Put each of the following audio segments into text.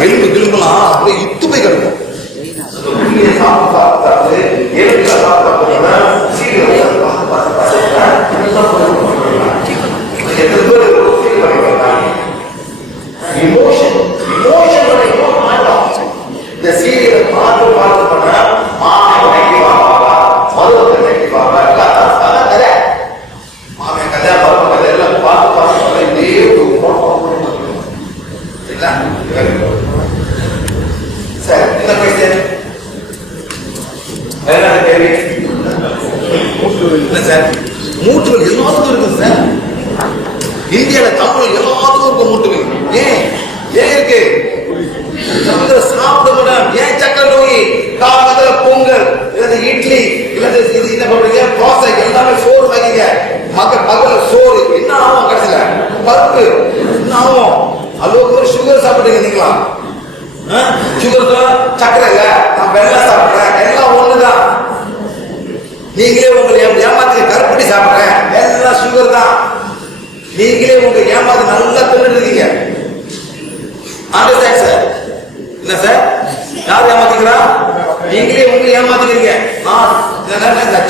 எலும்பு கிளும்பெல்லாம் அப்படியே இத்து போய் கிடக்கும் அந்த சீரியல் எத்தனை இமோஷன் இமோஷன் இந்த சீரியல் பார்த்து பார்த்து பண்ண மாமன் நெகட்டிவா பாப்பா மருவத்தை நெகட்டிவா அதான் கதை மாமன் கதை பாப்பா கதை எல்லாம் பார்த்து பார்த்து பண்ண இதே ஒரு மோட்டம் சரிங்களா சரி என்ன கொஸ்டின் வேற என்ன கேள்வி இல்ல சார் மூட்டு வலி எல்லாத்துக்கும் இருக்குது சார் இந்தியால தமிழ் எல்லாத்துக்கும் இருக்கும் மூட்டு வலி ஏன் ஏன் இருக்கு சமுதிர சாப்பிட முடியும் ஏன் சக்கரை நோய் காலத்துல பொங்கல் இல்லது இட்லி இல்லது இது என்ன பண்றீங்க தோசை எல்லாமே சோறு வைக்கீங்க மக்க பகல சோறு என்ன ஆகும் கடைசியில பருப்பு என்ன ஆகும் அளவுக்கு ஒரு சுகர் சாப்பிட்டீங்க நீங்களா சுகர் சக்கரை இல்ல நான் வெள்ளம் சாப்பிடுறேன் எல்லாம் ஒண்ணுதான் நீங்களே உங்களை ஏ- ஏமாத்தி கருப்பட்டி சாப்பிடுறேன் எல்லாம் சுகர் தான். நீங்களே உங்க ஏமாத்தி நல்லா தின்னு இருக்கீங்க அண்டர்ஸ்டாண்ட் சார் என்ன சார் யார் ஏமாத்திக்கிறா? நீங்களே உங்க ஏமாத்திக்கிறீங்க. நான்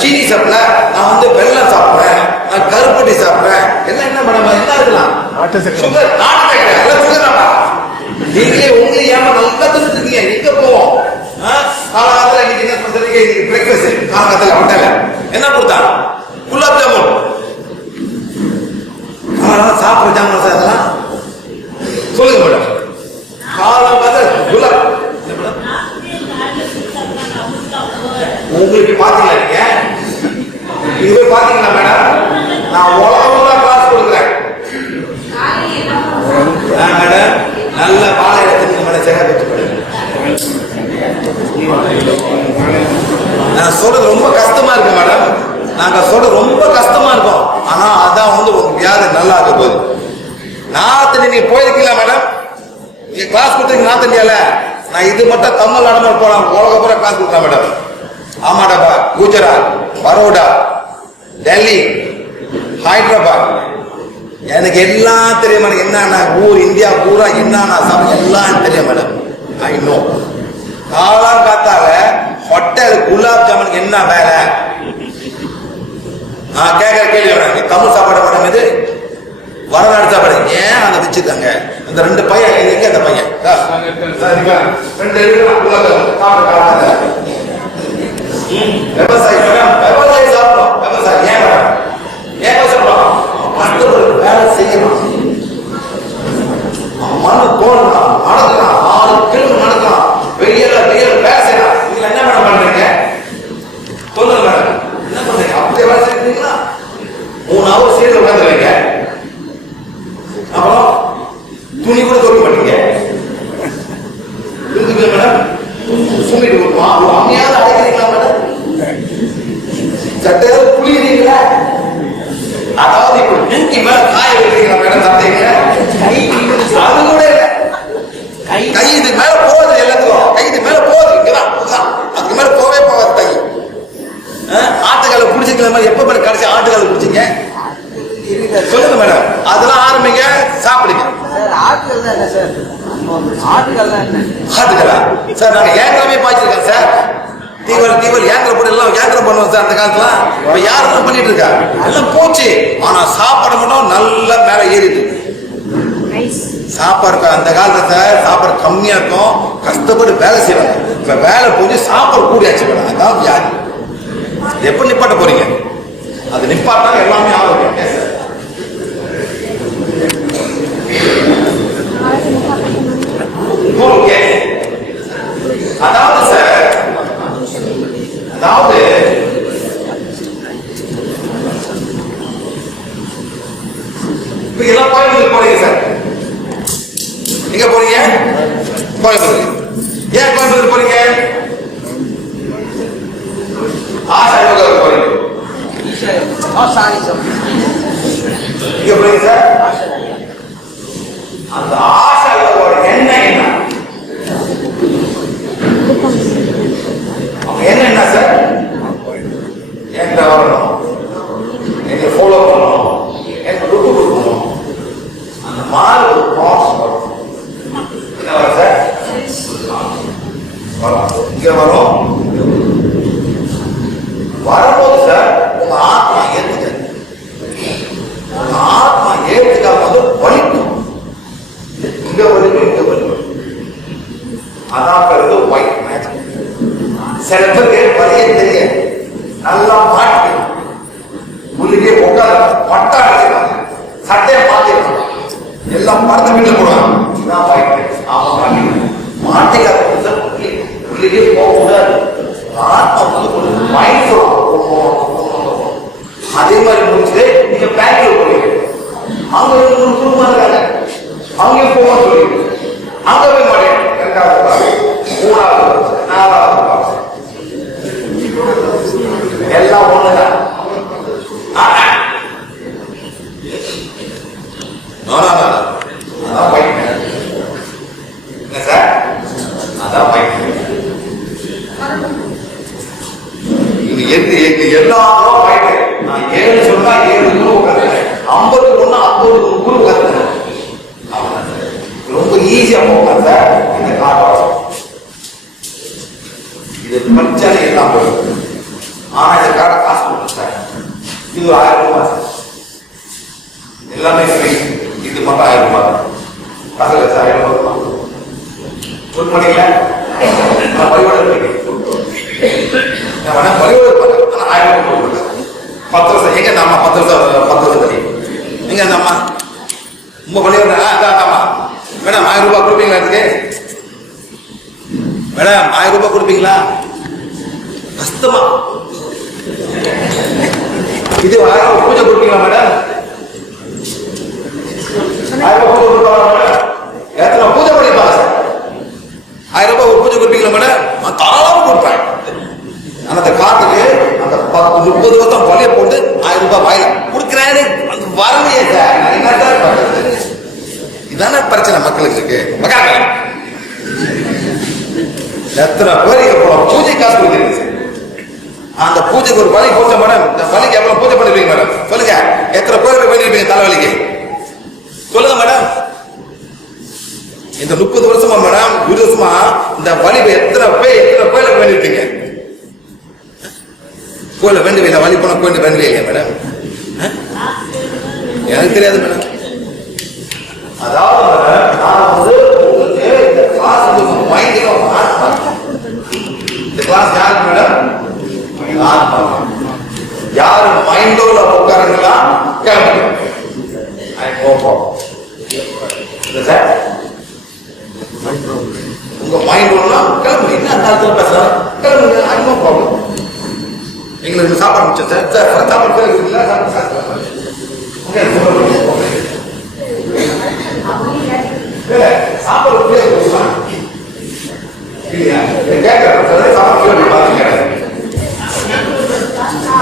சீனி சாப்பிடல. நான் வந்து வெள்ளம் சாப்பிடுறேன். நான் கருப்பட்டி சாப்பிடுறேன். எல்லாம் என்ன பண்ண என்ன இருக்கலாம் சுகர் நாட்டு சக்கரை எல்லாம் சுகர் தான் நீங்களே உங்களே ஏமா நல்லா தின்னுட்டு இருக்கீங்க எங்க போவோம் ஆ? காலகாலத்துல இன்னைக்கு என்ன பண்றீங்க இன்னைக்கு பிரேக்ஃபாஸ்ட் காலகாலத்துல ஹோட்டல்ல என்ன கொடுத்தா குலாப் ஜாமுன் காலம் சாப்பிட ஜாமுன் சார் அதெல்லாம் சொல்லுங்க மேடம் காலம் பார்த்து குலாப் என்ன மேடம்? உங்களுக்கு பாத்தீங்களா நீங்க? இது போய் பாத்தீங்களா மேடம் நான் உலகமா கிளாஸ் கொடுக்குறேன். ஆ, மேடம் நல்ல பாலை எடுத்துங்க மேடம் சரியா நான் சொல்றது ரொம்ப கஷ்டமா இருக்கு மேடம் நாங்க சொல்றது ரொம்ப கஷ்டமா இருக்கும். ஆனா அதான் வந்து உங்க வியாதி நல்லா இருக்க போகுது. நார்த் நீங்க போயிருக்கீங்களா மேடம் நீங்க கிளாஸ் கொடுத்தீங்க நார்த் இந்தியால நான் இது மட்டும் தமிழ்நாடு போலாம். உலக பூரா கிளாஸ் கொடுக்குறேன் மேடம் அகமதாபாத் குஜராத் பரோடா டெல்லி ஹைதராபாத் எனக்கு எல்லாம் தெரியும் மேடம் என்னென்ன ஊர் இந்தியா பூரா என்னன்னா சபை எல்லாம் தெரியும் மேடம் ஐ நோ காலம் காத்தால ஹோட்டல் குலாப் ஜாமுனுக்கு என்ன வேலை நான் கேட்கிற கேள்வி வேணாங்க தமிழ் சாப்பாடு மேடம் இது வரலாறு சாப்பாடு ஏன் அதை வச்சுருக்காங்க அந்த ரெண்டு பையன் எங்க அந்த பையன் ஆ, ரெண்டு இருக்கிறான் குலாப் ஜாமுன் சாப்பிட காரணம் விவசாயி மேடம் விவசாயி சாப்பிடும் விவசாயி ஏன் மேடம் ஏன் சாப்பிடும் கஷ்டப்பட்டு வேலை செய்யணும் மண்ணு போடலாம் நடக்கலாம் ஆறு கிலோமீட்டர் நடக்கலாம் வெயில வெயில வேலை செய்யலாம் நீங்க என்ன மேடம் பண்றீங்க? சொல்லுங்க மேடம் என்ன பண்றீங்க அப்படியே வேலை செய்யறீங்களா மூணு ஹவர் சேர்ந்து உட்காந்துருவீங்க அப்புறம் துணி கூட தொட மாட்டீங்க இருக்குங்க மேடம் சுமிட்டு கொடுப்போம் ஒரு அம்மையாவது அடைக்கிறீங்களா மேடம் சட்டையில புளியுறீங்களா அதாவது இப்ப தூக்கி மேல காய வைக்கிறீங்களா மேடம் சட்டைங்க அது கூட இல்ல கை இது மேல போகுது எல்லாத்துக்கும் கை இது மேல போகுது இங்கதான் இதுதான். அதுக்கு மேல போகவே போகாது கை அஹ், ஆட்டுக்கால பிடிச்சிக்கல மாதிரி எப்ப மேடம் கடைசி ஆட்டுக்கால பிடிச்சிங்க சொல்லுங்க மேடம் அதெல்லாம் ஆரம்பிங்க சாப்பிடுங்க சார் ஆட்கள் தான் என்ன சார் ஆட்கள் தான் என்ன ஆட்டுக்கலா சார் நாங்க ஏங்கலமே பாய்ச்சிருக்கேன் சார். தீவல் தீவல் ஏங்கல போட்டு எல்லாம் ஏங்கல பண்ணுவோம் சார் அந்த காலத்துல இப்ப யாரும் பண்ணிட்டு இருக்கா? எல்லாம் போச்சு. ஆனா சாப்பாடு மட்டும் நல்லா மேல ஏறிட்டு. சாப்பாடு அந்த காலத்துல சாப்பாடு கம்மியா இருக்கும். கஷ்டப்பட்டு வேலை செய்வாங்க. இப்ப வேலை போய் சாப்பாடு கூடியாச்சு மேடம் அதான் வியாதி. எப்ப நிப்பாட்ட போறீங்க? அது நிப்பாட்டா எல்லாமே ஆகும் Yes, sir. Okay. அதாவது சார் எல்லாம் கோயம்புத்தூர் போறீங்க சார். எங்க போறீங்க? கோயம்புத்தூர். ஏன் கோயம்புத்தூர் போறீங்க. எங்க போறீங்க? சார் அந்த ஆஷா யோகாவோட எண்ணம் என்ன அவங்க என்ன என்ன சார் என்கிட்ட வரணும் என்னை ஃபாலோ பண்ணணும் எனக்கு ருட்டு கொடுக்கணும் அந்த மாதிரி ஒரு ப்ராசஸ் வரும் என்ன வரும் சார் வரும் இங்க வரும் வரும்போது சார் உங்க ஆத்மா ஏத்துக்க உங்க ஆத்மா வந்து வலிக்கும். இங்க வலிக்கும் இங்க வலிக்கும். அதான் பிறகு ஒயிட் மேஜிக் சில பேருக்கு வலிய தெரிய நல்லா மாட்டிக்கணும் உள்ளே உட்கார. பட்டா அடிக்கிறாங்க சட்டையை மாத்திருக்காங்க எல்லாம் படத்தை வீட்டில் போடுவாங்க நான் ஒயிட் ஆமா மாட்டி. மாட்டிக்காத உள்ளே போக கூடாது. ஆத்மா வந்து மைண்ட் அதே மாதிரி முடிச்சுட்டு நீங்க பேங்க்ல போய் அங்க ஒரு குடும்பம் இருக்காங்க. அவங்க போக சொல்லி அங்க போய் மாட்டேன் ரெண்டாவது class, மூணாவது நாலாவது class. எல்லாம் ஒண்ணுதான். ஒண்ணு ஐம்பது குரு உட்காந்துறேன் ரொம்ப ஈஸியா போகாத இந்த காட்டு இது பிரச்சனை எல்லாம் போயிடும் ஆனா இந்த காசு கொடுத்தாங்க இது ஒரு ஆயிரம் ரூபாய். எல்லாமே ஃப்ரீ இது மட்டும் ஆயிரம் ரூபாய். காசு லட்சம் ஆயிரம் ரூபாய் ஃபுல் பண்ணிக்கல நான் பரிவோட நான் வேணா பண்ணேன். ஆயிரம் ரூபாய் பத்து வருஷம். எங்க நாம பத்து வருஷம் பத்து வருஷம் தெரியும் எங்க அந்த அம்மா உங்க பள்ளியோட ஆ மேடம் ஆயிரம் ரூபாய் கொடுப்பீங்களா இதுக்கு? மேடம் ஆயிரம் ரூபாய் கொடுப்பீங்களா? கஷ்டமா. இது ஆயிரம் பூஜை கொடுப்பீங்களா மேடம் ஆயிரம் ரூபாய் பூஜை கொடுப்பாங்களா மேடம் எத்தனை பூஜை பண்ணிருப்பாங்க சார் ஆயிரம் ரூபாய் ஒரு பூஜை கொடுப்பீங்களா மேடம் நான் தாராளமா கொடுப்பேன் ஆனா அந்த காத்துக்கு அந்த பத்து முப்பது வருஷம் வலைய போட்டு ஆயிரம் ரூபாய் வாயில கொடுக்குறேன்னு அந்த வரலையே சார் நான் என்ன சார் பண்றது இதானே பிரச்சனை மக்களுக்கு இருக்கு. எத்தனை பேருக்கு இங்க பூஜை காசு கொடுக்குறீங்க. சார் அந்த பூஜைக்கு ஒரு பலி போச்ச மேடம் இந்த பலிக்கு எவ்வளவு பூஜை பண்ணிருப்பீங்க மேடம்? சொல்லுங்க. எத்தனை பேர் பண்ணிருப்பீங்க தலைவலிக்கு? சொல்லுங்க மேடம். இந்த முப்பது வருஷமா மேடம் இருபது வருஷமா இந்த வலிப்பு எத்தனை பேர் எத்தனை கோயில பண்ணிருப்பீங்க கோயில வேண்டுவீங்க இல்லை வழி போன கோயில் வேண்டுவீங்க மேடம்? எனக்கு தெரியாது மேடம். அதாவது நான் வந்து உங்களுக்கு இந்த கிளாஸ் மைண்டில் உங்க மைண்டில் இந்த கிளாஸ் யாருக்கு மேடம்? ஆத்மா. யாரு மைண்டோல உட்காருங்களா? கிளம்புங்க இல்லை சார் உங்க மைண்ட் ஒண்ணா கிளம்புங்க என்ன அந்த இடத்துல பேசுறாங்க கிளம்புங்க ப்ராப்ளம் எங்களுக்கு சாப்பாடு மிச்சம் சார் சாப்பாடு பேர் சாப்பாடு சாப்பாடு பேர் இருக்குங்களா? இல்லையா? கேட்கறேன்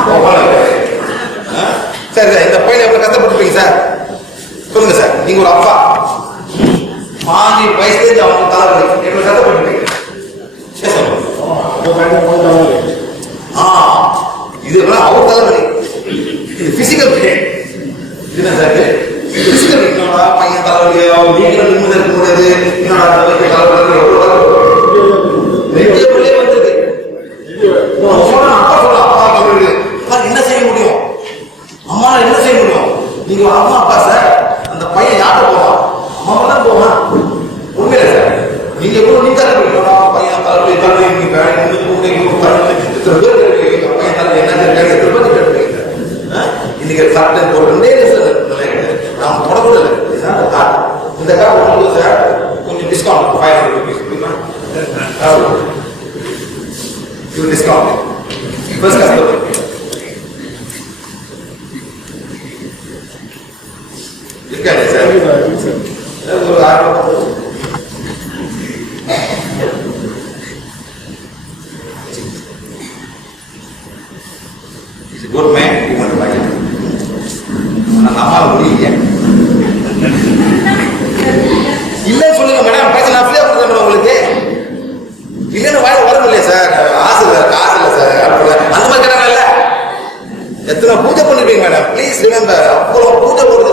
சாப்பாடு ஆ? சரி சார் இந்த பையனை எவ்வளவு கஷ்டப்பட்டுருப்பீங்க சார் சொல்லுங்க சார் நீங்க ஒரு அப்பா பாஞ்சு வயசுல அவங்க தலைவலி எவ்வளவு கஷ்டப்பட்டுருப்பீங்க சரி, ஆ இது அவர் தலைவலி இது பிசிக்கல் பெயின் இது என்ன சார் பிசிக்கல் என்னடா பையன் தலைவலியோ நீங்களும் நிம்மதி இருக்க முடியாது உன் அப்பா சொல்ல அப்பா தலைவலி என்ன செய்ய முடியும்? அம்மால என்ன செய்ய முடியும்? நீங்க அம்மா அப்பா சார் அந்த பையன் யார்கிட்ட போவான்? அம்மா தான் போவான். உண்மையில சார் நீங்க எவ்வளவு நீ தர பையன் தலைவலி தலைவலி நீங்க வேலை பேர் பையன் தலைவலி என்ன தெரியாது எத்தனை பேர் இன்னைக்கு சட்டை போட்டு ரெண்டே நிமிஷம் நாம் தொடக்கூட ఇంతగా ఉంటుంది సార్ కొంచెం discount five hundred rupees discount first customer ఇక్కడ sir good man, you want to buy it. Amal beli ya. இல்லைன்னு சொல்லுங்க மேடம் பைசா நான் ஃப்ரீயாக கொடுத்தேன் மேடம் உங்களுக்கு. இல்லைன்னு வாயில வரும் இல்லையா சார் ஆசை இல்லை காசு இல்லை. சார் அந்த மாதிரி கேட்டாங்கல்ல எத்தனை பூஜை பண்ணிருப்பீங்க மேடம் ப்ளீஸ் ரிமெம்பர் அவ்வளோ பூஜை போடுறது